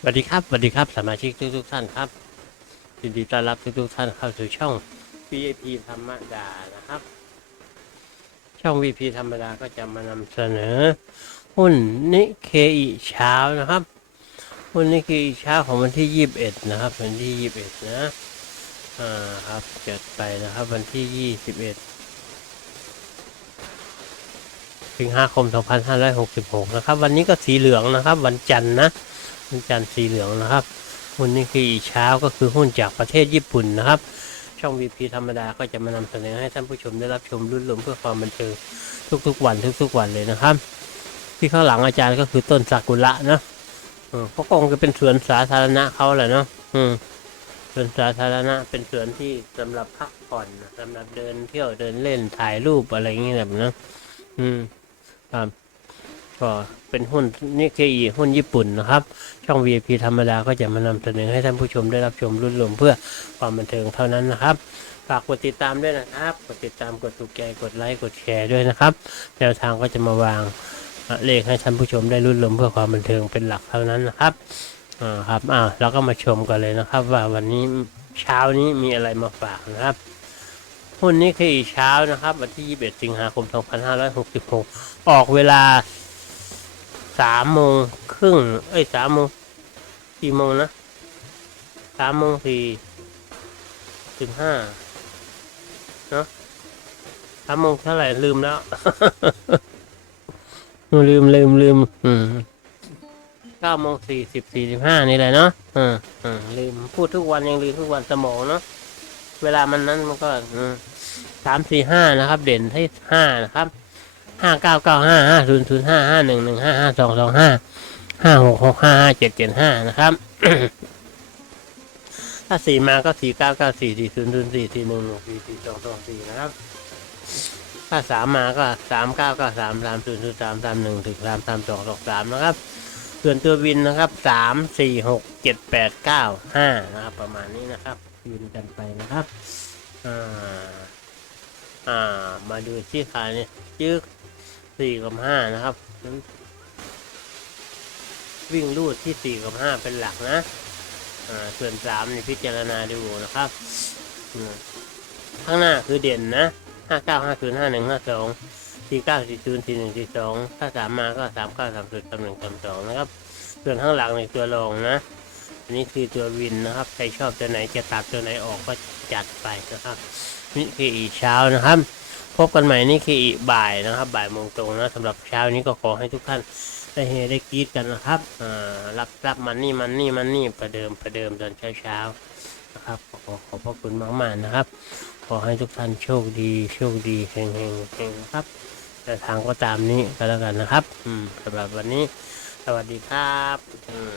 สวัสดีครับสวัสดีครับสมาชิกทุกทุกๆท่านครับยินดีต้อนรับทุกทุกๆท่านเข้าสู่ช่อง VIP ธรรมดานะครับ ช่อง VIP ธรรมดาก็จะมานำเสนอ หุ้นนิเคอิเช้านะครับ หุ้นนิเคอิเช้าของวันที่ 21 นะครับ วันที่ 21 นะอ่าครับจดไปนะครับ วันที่ 21 สิงหาคม 2566 นะครับ วันนี้ก็สีเหลืองนะครับ วันจันทร์นะ หุ้นจันทร์สีเหลืองนะครับหุ้นนี้คืออีเช้าก็คือหุ้นจากประเทศญี่ปุ่นนะครับ ช่อง VP ธรรมดาก็จะมานำเสนอให้ท่านผู้ชมได้รับชมรุ่นรวมเพื่อความบันเทิงทุกๆวันทุกๆวันเลยนะครับ ที่ข้างหลังอาจารย์ก็คือต้นซากุระนะเพราะคงจะเป็นสวนสาธารณะเขาแหละเนาะอืมสวนสาธารณะเป็นสวนที่สำหรับพักผ่อนสำหรับเดินเที่ยวเดินเล่นถ่ายรูปอะไรอย่างเงี้ยแบบนะอืมครับ ก็เป็นหุ้นนิเคอีหุ้นญี่ปุ่นนะครับ ช่อง VIP ธรรมดาก็จะมานำเสนอให้ท่านผู้ชมได้รับชมรุ่นรวมเพื่อความบันเทิงเท่านั้นนะครับฝากกดติดตามด้วยนะครับ กดติดตามกดถูกใจกดไลค์กดแชร์ด้วยนะครับ แนวทางก็จะมาวางเลขให้ท่านผู้ชมได้รุ่นรวมเพื่อความบันเทิงเป็นหลักเท่านั้นนะครับอ่าครับอ้าเราก็มาชมกันเลยนะครับ ว่าวันนี้เช้านี้มีอะไรมาฝากนะครับหุ้นนี้คือเช้านะครับ วันที่ 21 สิงหาคม 2566 ออกเวลา สามโมงครึ่งเอ้ยสามโมงสี่โมงนะสามโมงสี่สิบห้าเนาะสามโมงเท่าไหร่ลืมแล้วลืมลืมลืมอืมเก้าโมงสี่สิบสี่สิบห้านี่แหละเนาะอืมอืมลืมพูดทุกวันยังลืมทุกวันสมองเนาะเวลามันนั้นมันก็สามสี่ห้านะครับ เด่นให้ห้านะครับ ห้าเก้าเก้าห้าห้าศูนย์ศูนย์ห้าห้าหนึ่งหนึ่งห้าห้าสองสองห้าห้าหกหกห้าห้าเจ็ดเจ็ดห้านะครับ ถ้าสี่มาก็สี่เก้าเก้าสี่สี่ศูนย์ศูนย์สี่สี่หนึ่งหนึ่งสี่สี่สองสองสี่นะครับ ถ้าสามมาก็สามเก้าเก้าสามสามศูนย์ศูนย์สามสามหนึ่งถึงสามสามสองสองสามนะครับ ส่วนตัววินนะครับสามสี่หกเจ็ดแปดเก้าห้านะครับ ประมาณนี้นะครับวินกันไปนะครับ อ่า อ่า มาดูที่ขายเนี่ยยึกสี่กับห้านะครับ วิ่งรูดที่สี่กับห้าเป็นหลักนะ อ่า ส่วนสามในพิจารณาดูนะครับ ข้างหน้าคือเด่นนะห้าเก้าห้าศูนย์ห้าหนึ่งห้าสองสี่เก้าสี่ศูนย์สี่หนึ่งสี่สองถ้าสามมาก็สามเก้าสามศูนย์สามหนึ่งสามสองนะครับ ส่วนข้างหลังในตัวรองนะอันนี้คือตัววินนะครับ ใครชอบตัวไหนจะตัดตัวไหนออกก็จัดไปนะครับ นี่คืออีเช้านะครับ พบกันใหม่นี่คืออีบ่ายนะครับบ่ายโมงตรงนะสำหรับเช้านี้ก็ขอให้ทุกท่านได้เฮได้กีดกันนะครับอ่ารับรับมันนี่มันนี่มันนี่ประเดิมประเดิมตอนเช้าเช้านะครับขอขอบพระคุณมากๆนะครับ ขอให้ทุกท่านโชคดีโชคดีเฮงเฮงเฮงนะครับแต่ทางก็ตามนี้ก็แล้วกันนะครับ อืมสำหรับวันนี้ สวัสดีครับอืม